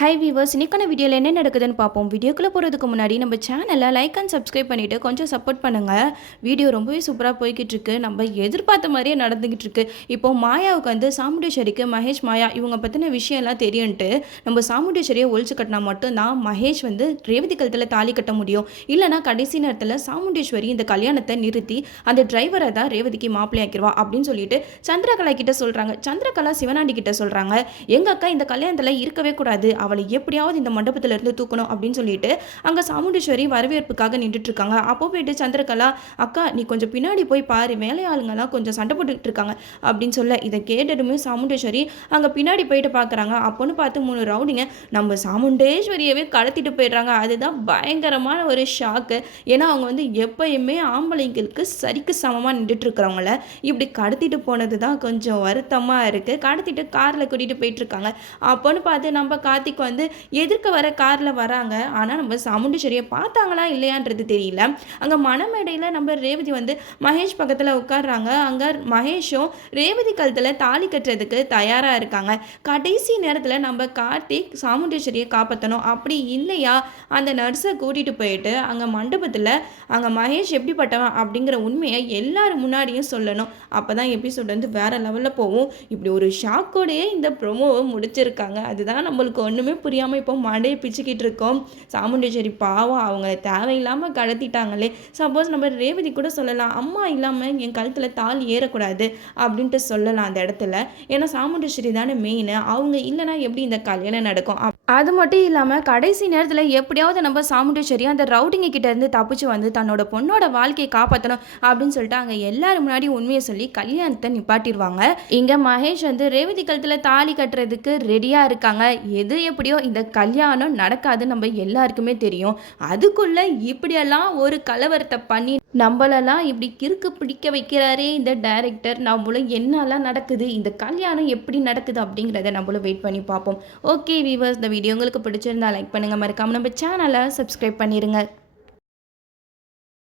High viewers, இன்னைக்கான வீடியோவில் என்ன நடக்குதுன்னு பார்ப்போம். வீடியோக்குள்ளே போகிறதுக்கு முன்னாடி நம்ம சேனலை லைக் அண்ட் சப்ஸ்கிரைப் பண்ணிவிட்டு கொஞ்சம் சப்போர்ட் பண்ணுங்கள். வீடியோ ரொம்பவே சூப்பராக போய்கிட்டு இருக்கு. நம்ம எதிர்பார்த்த மாதிரியே நடந்துக்கிட்டு இருக்கு. இப்போ மாயாவுக்கு வந்து சாமுண்டேஸ்வரிக்கு மகேஷ் மாயா இவங்க பற்றின விஷயம்லாம் தெரியும்ன்ட்டு நம்ம சாமுண்டேஸ்வரியை ஒழிச்சு கட்டினா மட்டும்தான் மகேஷ் வந்து ரேவதி கழுத்தில் தாலி கட்ட முடியும். இல்லைனா கடைசி நேரத்தில் சாமுண்டேஸ்வரி இந்த கல்யாணத்தை நிறுத்தி அந்த டிரைவரை தான் ரேவதிக்கு மாப்பிள்ளையாக்கிடுவா அப்படின்னு சொல்லிட்டு சந்திரகலா கிட்ட சொல்கிறாங்க. சந்திரகலா சிவனாண்டி கிட்ட சொல்கிறாங்க, எங்கள் அக்கா இந்த கல்யாணத்தில் இருக்கவே கூடாது, அவளை எப்படியாவது இந்த மண்டபத்தில் இருந்து தூக்கணும் அப்படின்னு சொல்லிட்டு அங்கே சாமுண்டேஸ்வரி வரவேற்புக்காக நின்றுட்டு இருக்காங்க. அப்போ போயிட்டு சந்திரகலா, அக்கா நீ கொஞ்சம் பின்னாடி போய் பாரு, வேலையாளுங்கெல்லாம் கொஞ்சம் சண்டை போட்டுக்கிட்டு இருக்காங்க அப்படின்னு சொல்ல, இதை கேட்டதுமே சாமுண்டேஸ்வரி அங்கே பின்னாடி போயிட்டு பார்க்குறாங்க. அப்போன்னு பார்த்து 3 ரவுடிங்க நம்ம சாமுண்டேஸ்வரியவே கடத்திட்டு போயிடுறாங்க. அதுதான் பயங்கரமான ஒரு ஷாக்கு. ஏன்னா அவங்க வந்து எப்பயுமே ஆம்பளைங்களுக்கு சரிக்கு சமமாக நின்றுட்டு இருக்கிறவங்கள இப்படி கடத்திட்டு போனது தான் கொஞ்சம் வருத்தமாக இருக்குது. கடத்திட்டு காரில் கூட்டிகிட்டு போயிட்டுருக்காங்க. அப்போன்னு பார்த்து நம்ம கார்த்திக் வந்து எதிர்க்க வர காரில் வராங்க. ஆனால் நம்ம சாமுண்டேஸ்வரியை பார்த்தாங்களா இல்லையான்றது தெரியல. அங்கே மணமேடையில் நம்ம ரேவதி வந்து மகேஷ் பக்கத்தில் உட்காடுறாங்க. அங்கே மகேஷும் ரேவதி கழுத்தில் தாலி கட்டுறதுக்கு தயாராக இருக்காங்க. கடைசி நேரத்தில் நம்ம கார்த்திக் சாமுண்டேஸ்வரியை காப்பாற்றணும், அப்படி இல்லையா அந்த நர்ஸை கூட்டிகிட்டு போயிட்டு அங்கே மண்டபத்தில் அங்கே மகேஷ் எப்படிப்பட்டவன் அப்படிங்கிற உண்மையை எல்லாரும் முன்னாடியும் சொல்லணும். அப்போ தான் எபிசோட் வந்து வேறு லெவலில் போகும். இப்படி ஒரு ஷாக்கோடையே இந்த ப்ரொமோவை முடிச்சிருக்காங்க. அதுதான் நம்மளுக்கு ஒன்றுமே புரியாமல் இப்போ மண்டையை பிச்சுக்கிட்டு இருக்கோம். சாமுண்டேஸ்வரி பாவம், அவங்க தேவையில்லாமல் கடத்திட்டாங்களே. சப்போஸ் நம்ம ரேவதி கூட சொல்லலாம், அம்மா இல்லாமல் என் கழுத்தில் தாலி ஏறக்கூடாது அப்படின்ட்டு சொல்லலாம் அந்த இடத்துல. ஏன்னா சாமுண்டேஸ்வரி தானே மெயின், அவங்க இல்லைனா எப்படி இந்த கல்யாணம் நடக்கும். அது மட்டும் இல்லாமல் கடைசி நேரத்தில் எப்படியாவது நம்ம சாமுண்டேஸ்வரி அந்த ரவுடிங்க கிட்ட இருந்து தப்பிச்சு வந்து தன்னோட பொண்ணோட வாழ்க்கையை காப்பாற்றணும் அப்படின்னு சொல்லிட்டு அங்கே எல்லாரும் முன்னாடி உண்மையை சொல்லி கல்யாணத்தை நிப்பாட்டிடுவாங்க. இங்கே மகேஷ் வந்து ரேவதி கழுத்தில் தாலி கட்டுறதுக்கு ரெடியாக இருக்காங்க. எது எப்படியோ இந்த கல்யாணம் நடக்காது நம்ம எல்லாருக்குமே தெரியும். அதுக்குள்ளே இப்படியெல்லாம் ஒரு கலவரத்தை பண்ணி நம்மளெல்லாம் இப்படி கிறுக்கு பிடிக்க வைக்கிறாரே இந்த டைரக்டர். நம்மளும் என்னெல்லாம் நடக்குது, இந்த கல்யாணம் எப்படி நடக்குது அப்படிங்கிறத நம்மளும் வெயிட் பண்ணி பார்ப்போம். ஓகே வீவர்ஸ், இந்த வீடியோ உங்களுக்கு பிடிச்சிருந்தா லைக் பண்ணுங்கள், மறக்காமல் நம்ம சேனலை சப்ஸ்கிரைப் பண்ணிடுங்க.